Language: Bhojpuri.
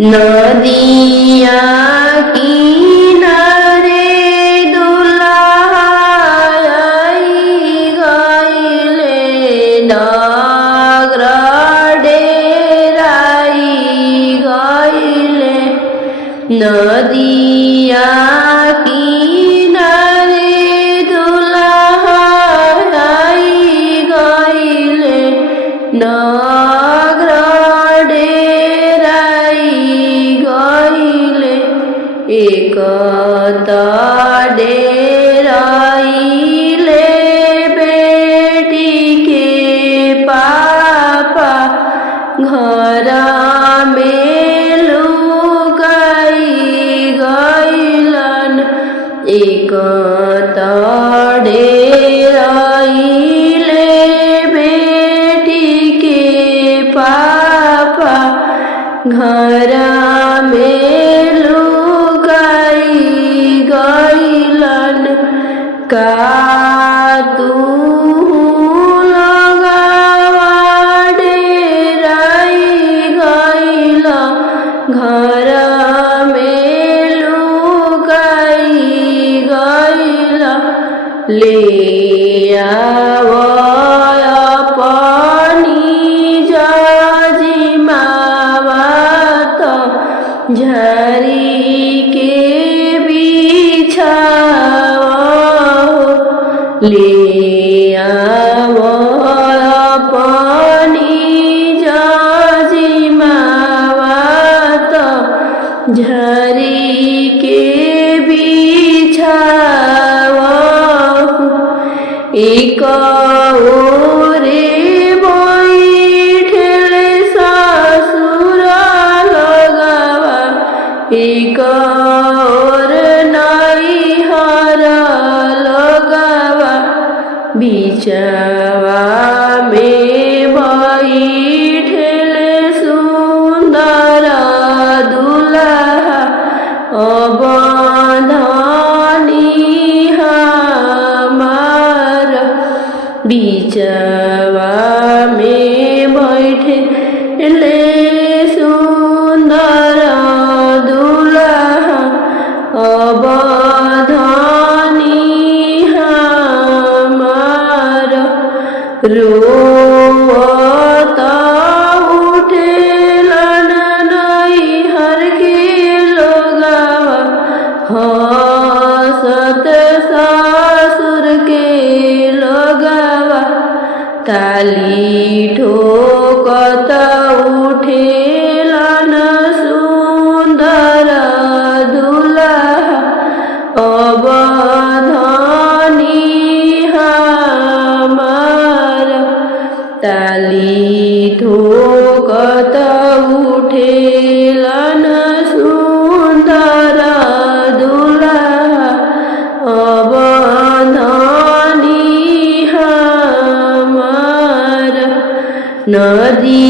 नदिया किनारे दुल्हा आई गइले, नागरा डेराई गइले। नदिया किनारे दुल्हा आई गइले, नागरा एक डेराइले बेटी के पापा, घर में लुकाई गइलन। एक डेराइले बेटी के पापा, घर में का तू लगावा डेराई गइला, घर में लुकाई गइला। ले आवो अपनी जजिमावा तो झरी के ले आवो अपनी जजिमावा तो झरी के बिछावा। एक ओरे बैठले ससुर लगावा, एक ओर नैहर लगावा। बिचवा में बैठले सुंदर दुल्हा, अब धनी हमार। बिचवा में बैठले सुंदर दुल्हा, अब रोता उठेलन नैहर के लोगवा, हंसत ससुर के लोगवा। ताली ठोकत उठेलन सुंदर दुल्हा, अब ताली ठोकत उठेलन सुंदर दुल्हा, अब धनी हमार। नदी